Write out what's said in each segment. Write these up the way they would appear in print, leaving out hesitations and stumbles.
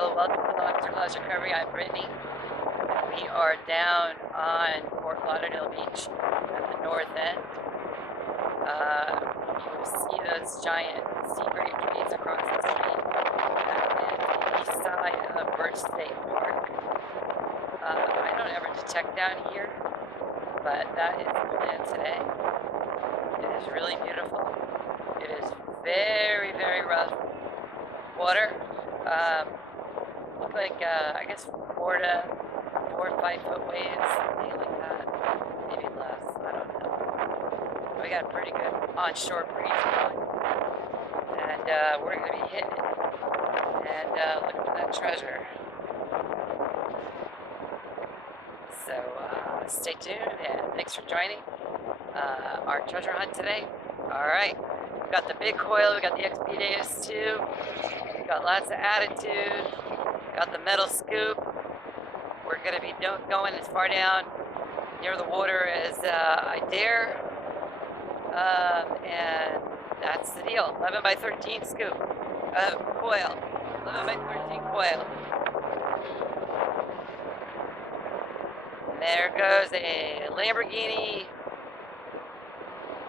Hello, welcome to the Masterclass Recovery. I'm Brittany. We are down on Fort Lauderdale Beach at the north end. You see those giant sea grape trees across the street. That is the east side of Birch State Park. I don't ever detect down here, but that is the plan today. It is really beautiful. It is very, very rough water. Look like, I guess 4 or 5 foot waves, something like that. Maybe less, I don't know. We got a pretty good onshore breeze going. And we're going to be hitting it. And looking for that treasure. So stay tuned and thanks for joining our treasure hunt today. Alright, we got the big coil, we got the XP Days 2, we got lots of attitude, got the metal scoop. We're going to be going as far down near the water as I dare. And that's the deal. 11 by 13 scoop. Coil. 11 by 13 coil. And there goes a Lamborghini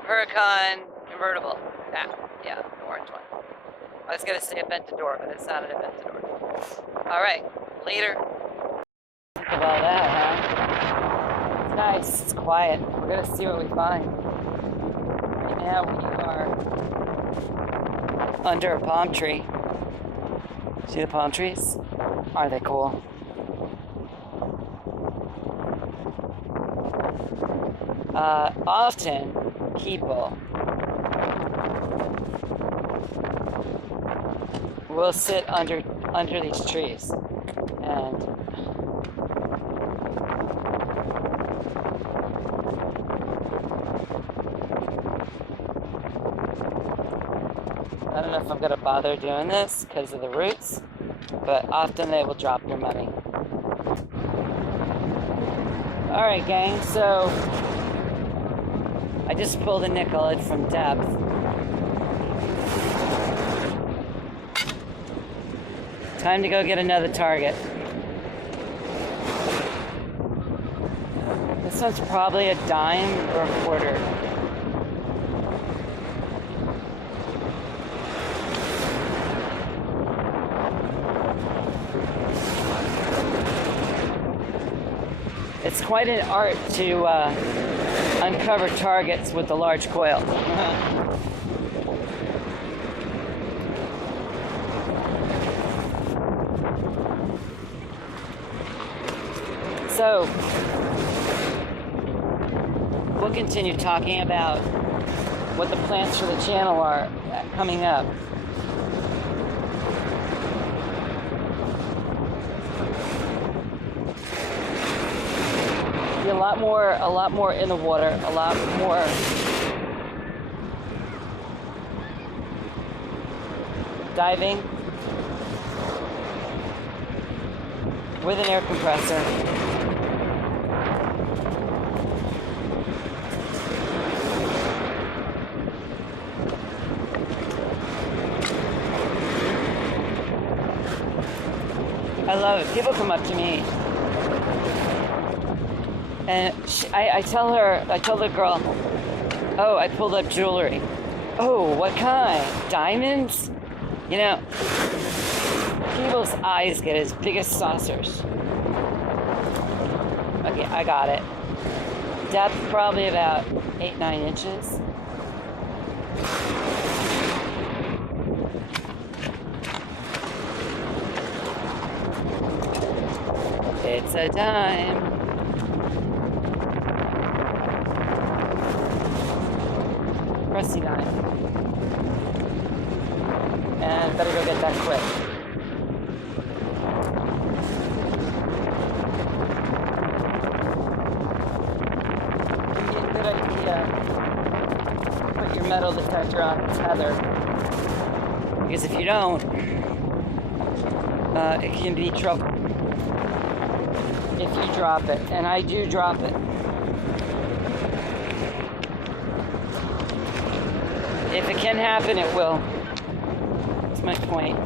Huracan convertible. Yeah, the orange one. I was going to say Aventador, but it's not an Aventador. Alright, later. Think of all that, huh? It's nice, it's quiet. We're going to see what we find. Right now we are under a palm tree. See the palm trees? Aren't they cool? Often people will sit under these trees and I don't know if I'm going to bother doing this because of the roots, but often they will drop your money. Alright gang, so I just pulled a nickel from depth. Time to go get another target. This one's probably a dime or a quarter. It's quite an art to uncover targets with the large coil. So, we'll continue talking about what the plans for the channel are coming up. A lot more in the water, a lot more diving with an air compressor. I love it. People come up to me and I tell the girl, oh, I pulled up jewelry. Oh, what kind? Diamonds? You know, people's eyes get as big as saucers. Okay, I got it. Depth probably about 8-9 inches. It's a dime. Rusty dime. And better go get that quick. It'd be a good idea to put your metal detector on the tether. Because if you don't, it can be trouble if you drop it. And I do drop it. If it can happen, it will. That's my point.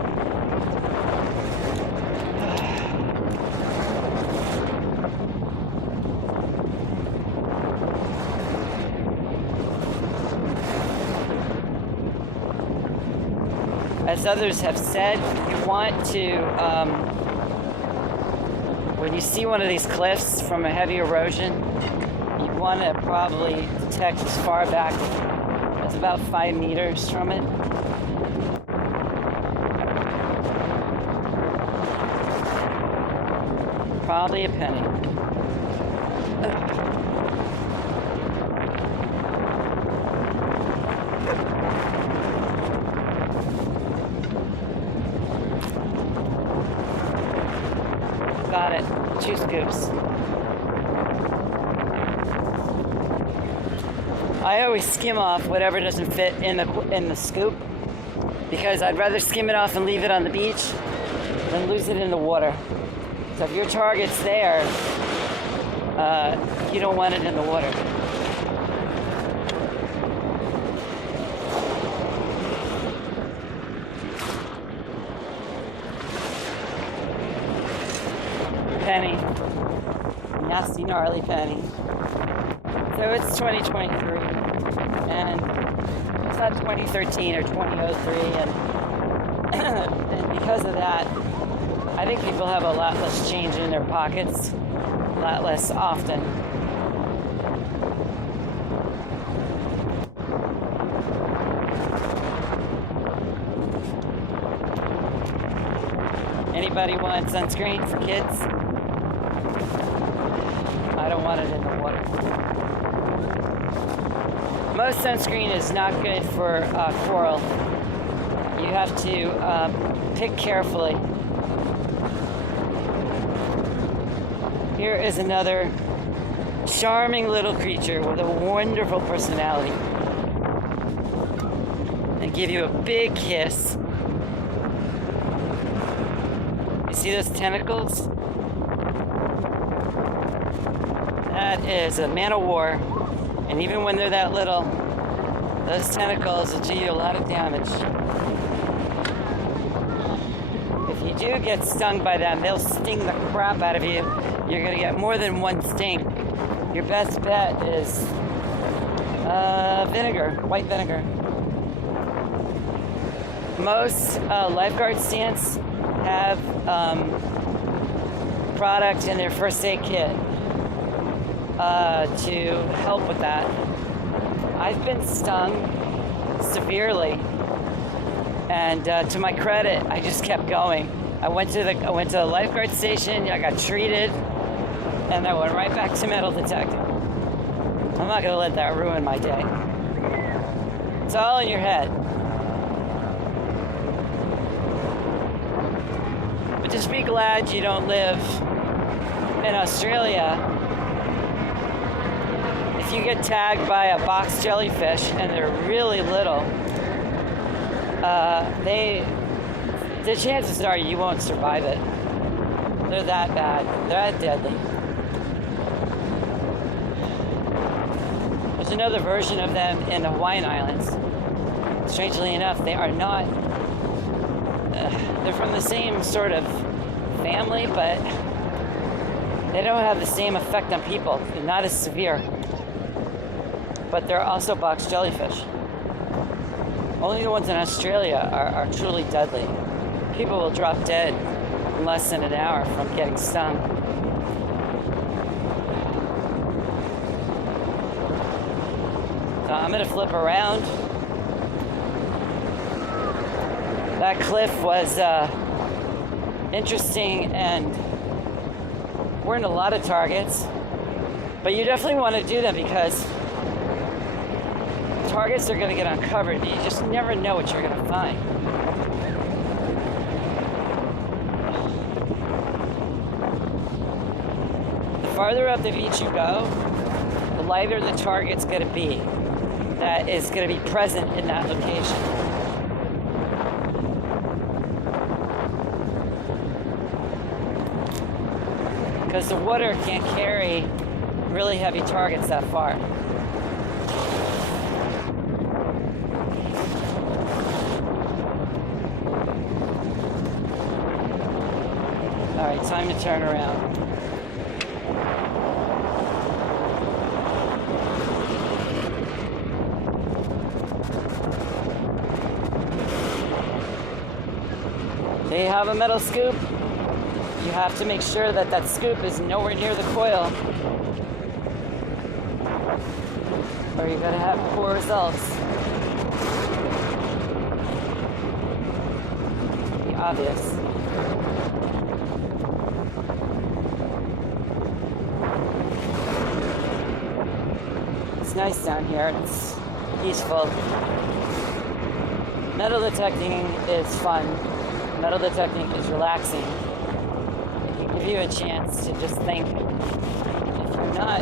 as others have said, you want to, when you see one of these cliffs from a heavy erosion, you want to probably detect as far back as about 5 meters from it. Probably a penny. Got it. 2 scoops. I always skim off whatever doesn't fit in the scoop, because I'd rather skim it off and leave it on the beach than lose it in the water. So if your target's there, you don't want it in the water. Penny. Nasty, gnarly penny. So it's 2023, and it's not 2013 or 2003, and because of that, I think people have a lot less change in their pockets, a lot less often. Anybody want sunscreen for kids? I don't want it in the water. Most sunscreen is not good for coral. You have to pick carefully. Here is another charming little creature with a wonderful personality. And give you a big kiss. You see those tentacles? That is a man of war. And even when they're that little, those tentacles will do you a lot of damage. If you do get stung by them, they'll sting the crap out of you. You're going to get more than one sting. Your best bet is vinegar, white vinegar. Most lifeguard stands have product in their first aid kit to help with that. I've been stung severely, and to my credit, I just kept going. I went to the lifeguard station. I got treated, and I went right back to metal detecting. I'm not going to let that ruin my day. It's all in your head. But just be glad you don't live in Australia. If you get tagged by a box jellyfish and they're really little, the chances are you won't survive it. They're that bad. They're that deadly. There's another version of them in the Hawaiian Islands. Strangely enough, they are not. They're from the same sort of family, but they don't have the same effect on people. They're not as severe. But they're also box jellyfish. Only the ones in Australia are truly deadly. People will drop dead in less than an hour from getting stung. So I'm gonna flip around. That cliff was interesting, and weren't a lot of targets, but you definitely want to do them because targets are going to get uncovered. You just never know what you're going to find. The farther up the beach you go, the lighter the target's going to be that is going to be present in that location. Because the water can't carry really heavy targets that far. All right, time to turn around. They have a metal scoop. You have to make sure that that scoop is nowhere near the coil, or you're gonna have poor results. Be obvious. It's nice down here. It's peaceful. Metal detecting is fun. Metal detecting is relaxing. It can give you a chance to just think. If you're not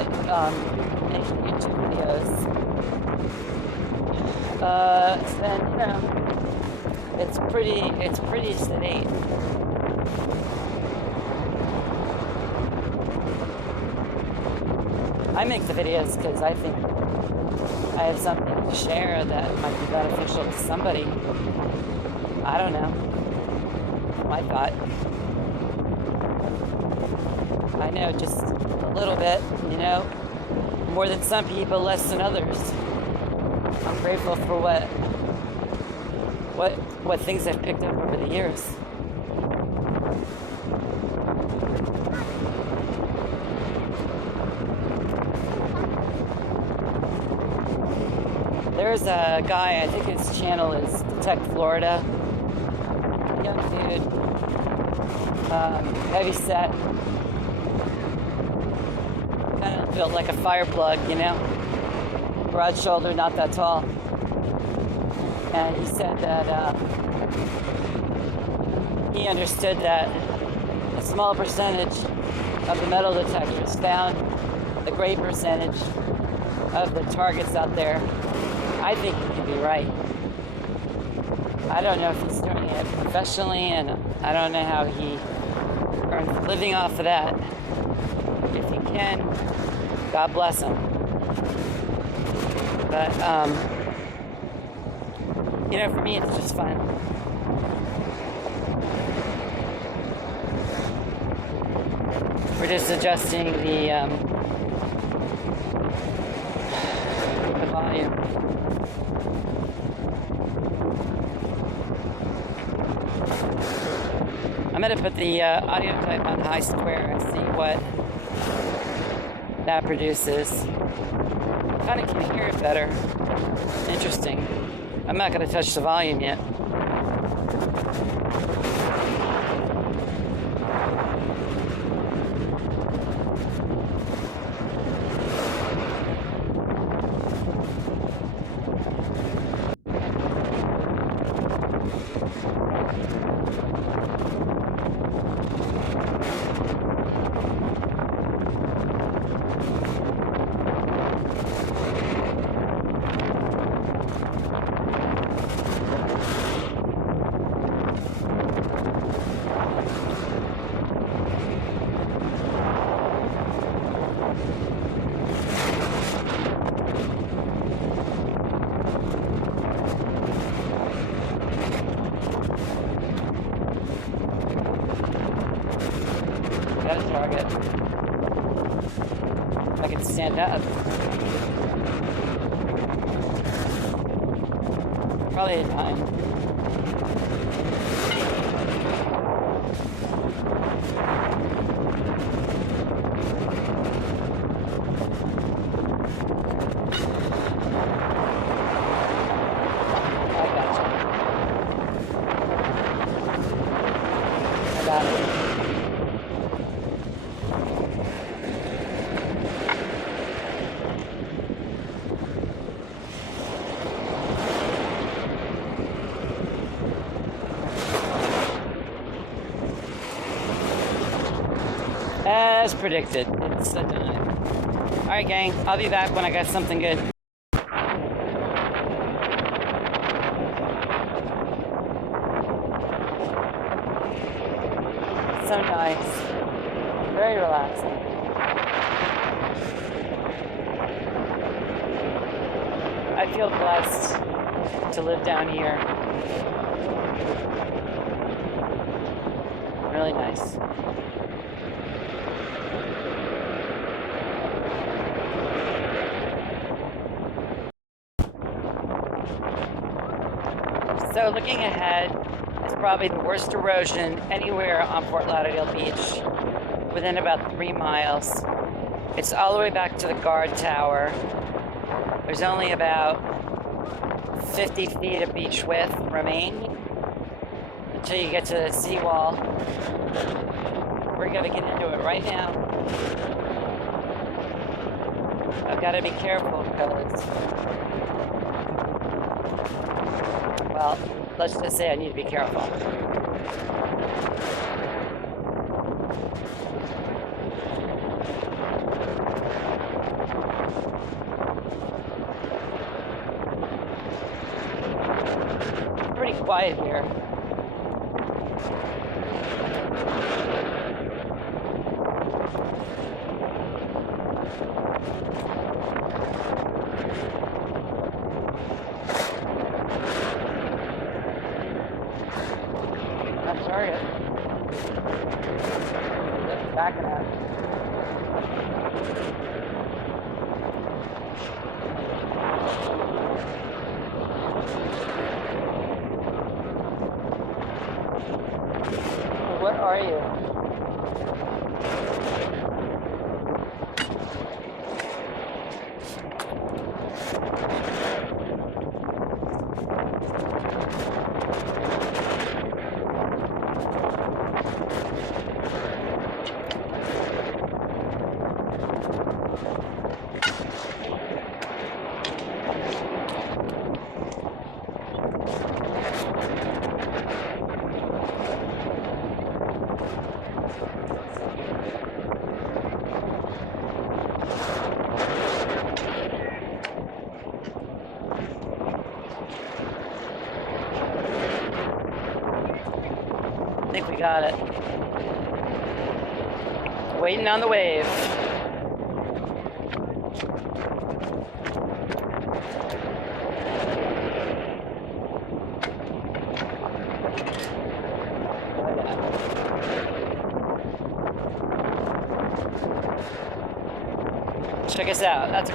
making YouTube videos, then you know it's pretty sedate. I make the videos because I think I have something to share that might be beneficial to somebody. I don't know. My thought. I know just a little bit, you know, more than some people, less than others. I'm grateful for what things I've picked up over the years. There's a guy, I think his channel is Detect Florida. Young dude, heavy set, kind of built like a fire plug, you know, broad shouldered, not that tall. And he said that he understood that a small percentage of the metal detectors found a great percentage of the targets out there. I think he could be right. I don't know if he's doing it professionally, and I don't know how he earns a living off of that. If he can, God bless him. But, you know, for me, it's just fun. We're just adjusting the volume. I'm going to put the audio type on high square and see what that produces. Kind of can hear it better. Interesting. I'm not going to touch the volume yet. Got a target. If I can stand up. Probably in time. I got you. I got it. As predicted, it's a dime. Alright gang, I'll be back when I got something good. So nice. Very relaxing. I feel blessed to live down here. Really nice. So looking ahead, It's probably the worst erosion anywhere on Fort Lauderdale Beach, within about 3 miles. It's all the way back to the guard tower. There's only about 50 feet of beach width remaining until you get to the seawall. We're gonna get into it right now. I've got to be careful because, well, let's just say I need to be careful. It's pretty quiet here. Target. Just backing up. What are you? I think we got it. Waiting on the wave. Check us out. That's a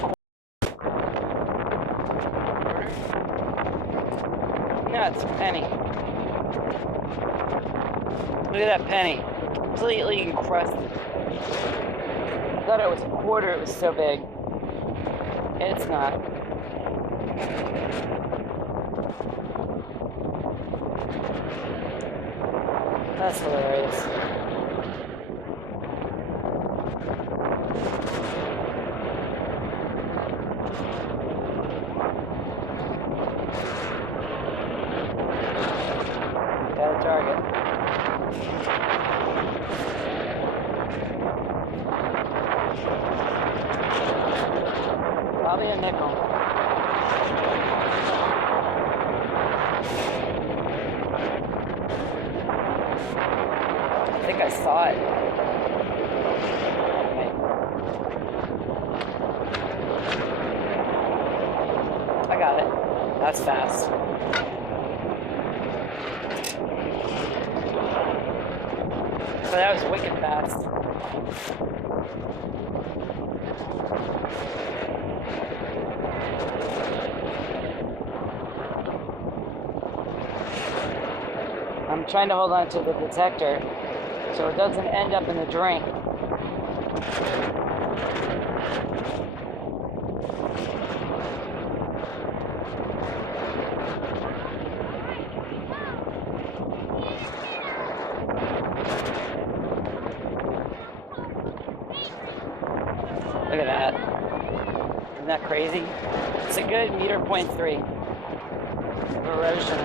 no, it's a penny. Look at that penny. Completely encrusted. I thought it was a quarter, it was so big. It's not. That's hilarious. Got a target. Probably a nickel. I think I saw it. Okay. I got it. That's fast. So that was wicked fast. I'm trying to hold on to the detector so it doesn't end up in the drink. Look at that. Isn't that crazy? It's a good 1.3 meter of erosion.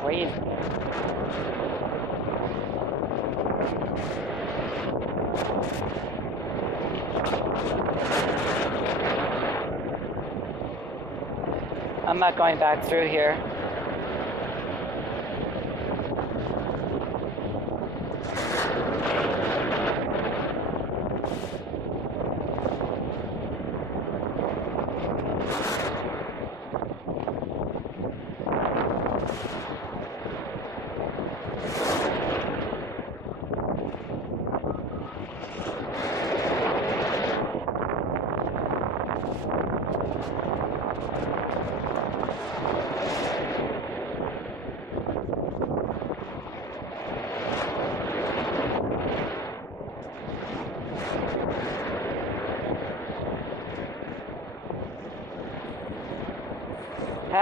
Sweet. I'm not going back through here.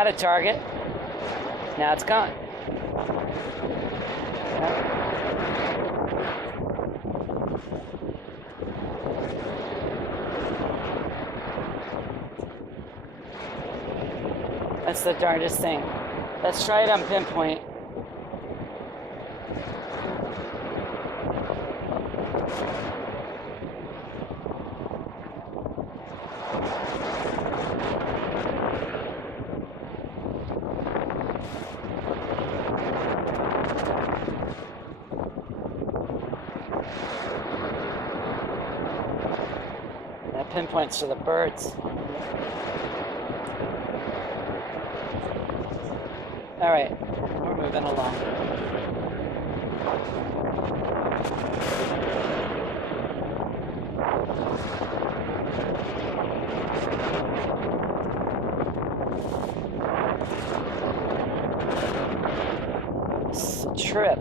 had a target. Now it's gone. Yep. That's the darndest thing. Let's try it on pinpoint. That pinpoints to the birds. All right, we're moving along. It's a trip.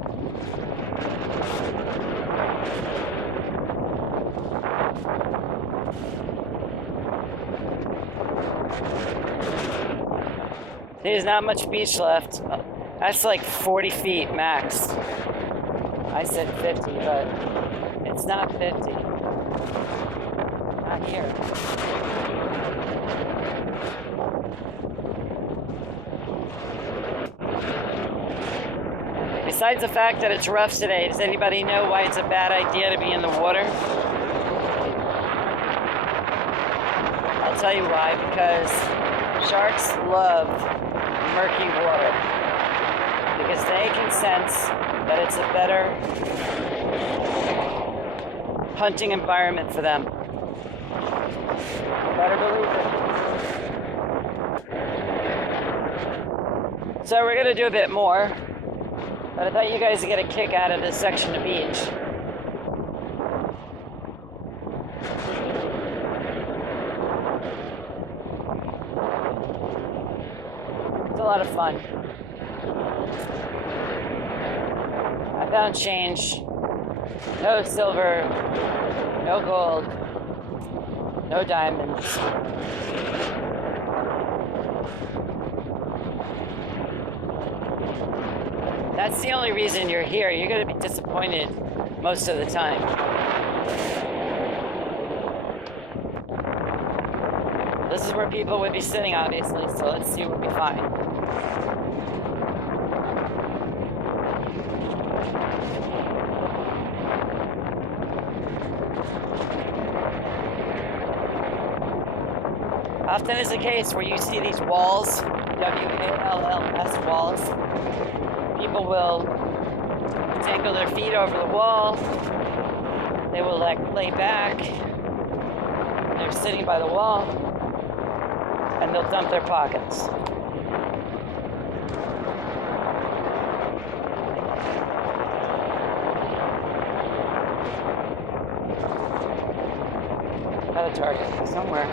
There's not much beach left. That's like 40 feet max. I said 50, but it's not 50. Not here. Besides the fact that it's rough today, does anybody know why it's a bad idea to be in the water? I'll tell you why, because sharks love murky water because they can sense that it's a better hunting environment for them. You better believe it. So we're gonna do a bit more, but I thought you guys would get a kick out of this section of beach. It's a lot of fun. I found change. No silver, no gold, no diamonds. That's the only reason you're here. You're going to be disappointed most of the time. This is where people would be sitting, obviously, so let's see what we find. Often is the case where you see these walls, W-A-L-L-S walls. People will dangle their feet over the wall. They will lay back. They're sitting by the wall, and they'll dump their pockets. Got a target somewhere.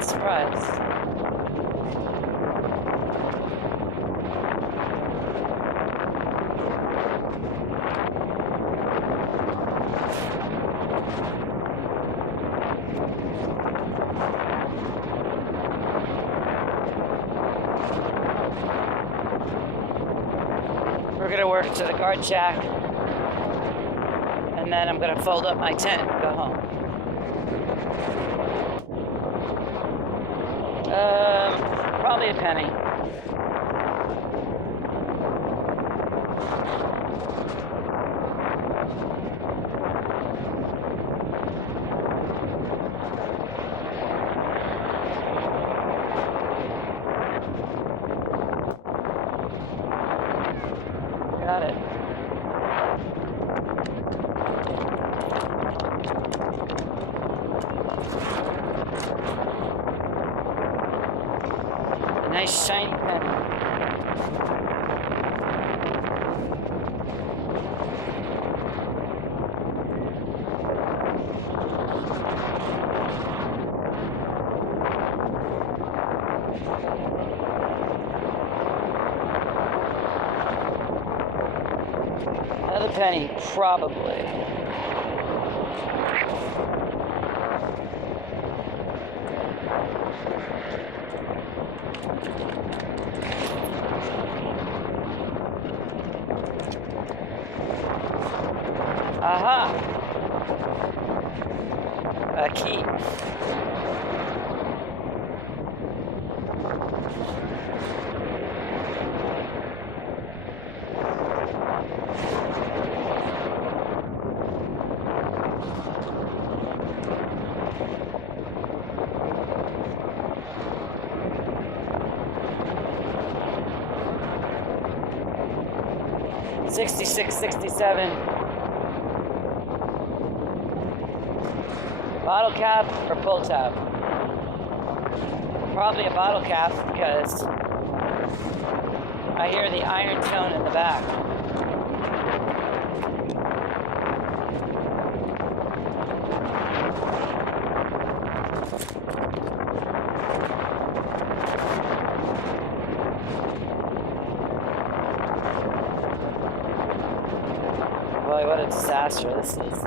Not surprised. We're going to work to the guard shack, and then I'm going to fold up my tent and go home. Probably a penny. Got it. A nice shiny penny. Another penny, probably. Aha! A key. $66, $67. Bottle cap or pull tab? Probably a bottle cap because I hear the iron tone in the back. Boy, what a disaster this is.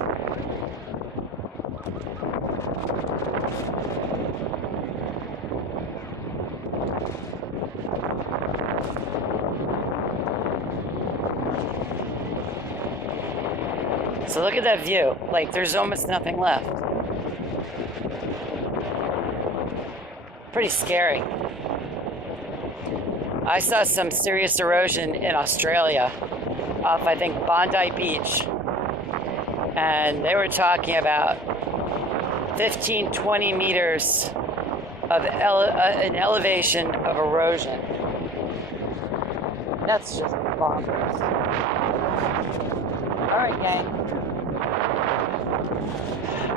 So look at that view. Like, there's almost nothing left. Pretty scary. I saw some serious erosion in Australia off, I think, Bondi Beach. And they were talking about 15, 20 meters of an elevation of erosion. That's just bonkers. All right, gang.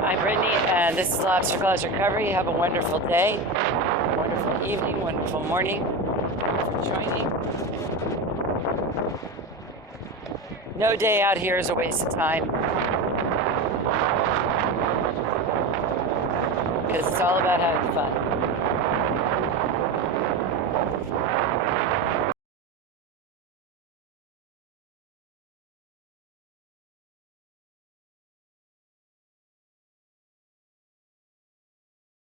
I'm Brittany, and this is Lobster Claws Recovery. Have a wonderful day, wonderful evening, wonderful morning. Joining. No day out here is a waste of time, because it's all about having fun.